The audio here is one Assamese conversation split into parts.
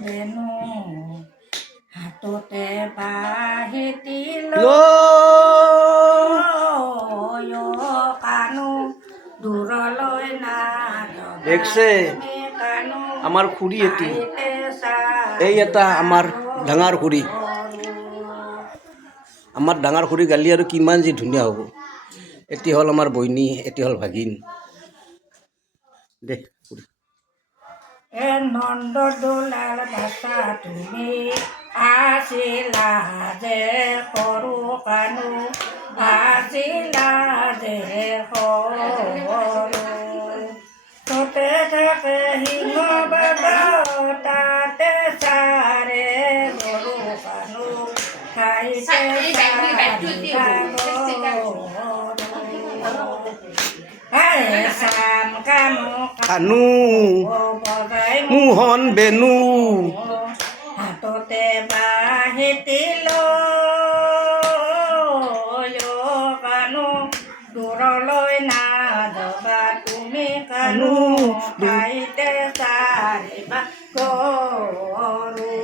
বেনু হাততে বাহিতি কানু দূৰলৈ না দেখছে আমাৰ খুৰী এটি এই এটা আমাৰ ডাঙৰ খুৰী আমাৰ ডাঙৰ খুৰী গালি আৰু কিমান যে ধুনীয়া হ'ব এটি হ'ল আমাৰ বইনী এটি হ'ল ভাগিন দে এ নন্দ দোলাল ভাষা তুমি আছিলা যে সৰু কানু আছিলা যে সৰু ততে থাকে সিংহ বাবা তাতে চাৰে সৰু কানু ঠাইতে কানু মোহন বেনু হাততে বাহিতি কানু দূৰলৈ নাযাবা তুমি কানু ঠাইতে চাৰিবা গৰু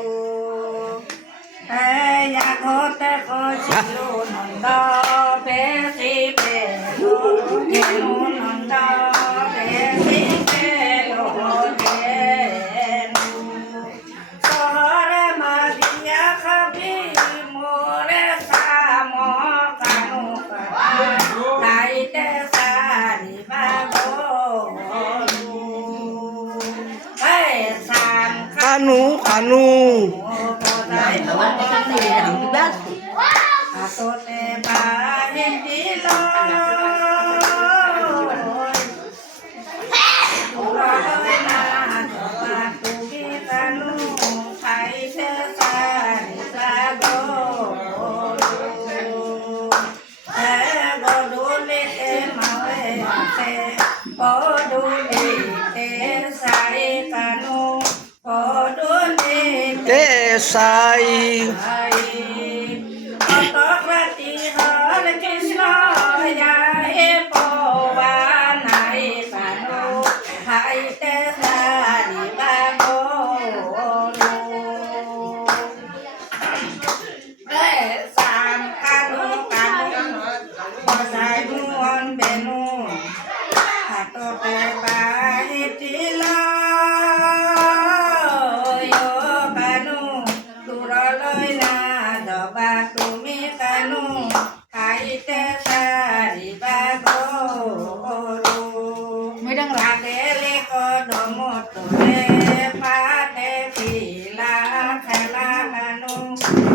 আগতে কৈছিলো নন্দ বেছি পেলো নন্দ বেছি পেলো চহৰে মাজিয়া খাবি মৰে চাম কানু ঠাইতে চাৰিবা গৰু চাম কানু কানু হাততে বাহিতি তুমি কানু ঠাইতে চাৰিবা গধূলিতে মাৱে আছে পদূলিতে চাৰি কানু পদূলিতে চাই অতপাতি হল কৃষ্ণ পৱা নাই কানু ঠাইতে চাৰিবা গৰু চাম কানু কানু বজাই মোহন বেনু হাততে বাহিতি কানু দূৰলৈ নাযাবা তুমি কানু ঠাইতে চাৰিবা গৰু আগেলে কদমতলে পাতে খিলা খেলা কানু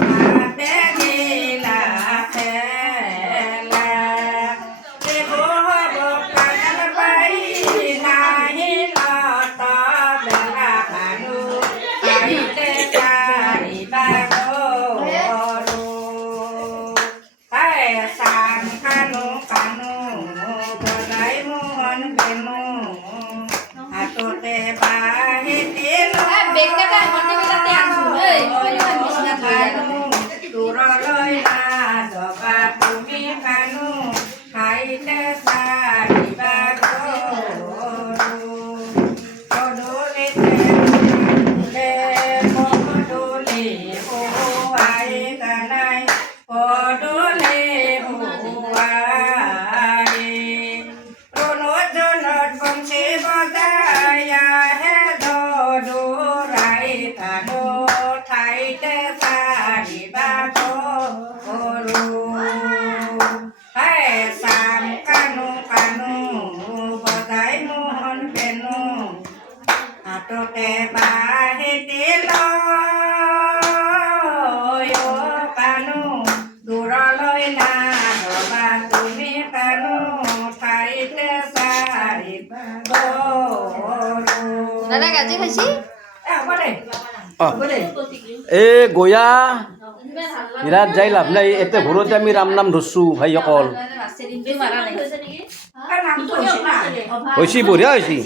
পাতে খিলা খেলা হ'ব কাণ পাই নাহি লত বেলা কানু ঠাইতে চাৰিবা গৰু চাম কানু কানু বজাই মোহন বেনু হাততে বাহিতি কানু দূৰলৈ নাযাবা তুমি কানু ঠাইতে চাৰিবা গৰু পদূলিতে পদূলি হুৱাই কানাই পদূলি হুৱাই ৰণত বংশী বজাই আহে দৌৰাই কানু ঠাইতে চাৰিবা গৰু চাম কানু কানু বজাই মোহন বেনু হাততে বাহিতি কানু দূৰলৈ নাযাবা তুমি কানু ঠাইতে চাৰিবা গৰু দাদা গাজি খাইছি এ গয়া বিৰাট যাই লাভ নাই এতে ঘৰতে আমি ৰাম নাম ধৰছো ভাইসকল হৈছি বঢ়িয়া হৈছি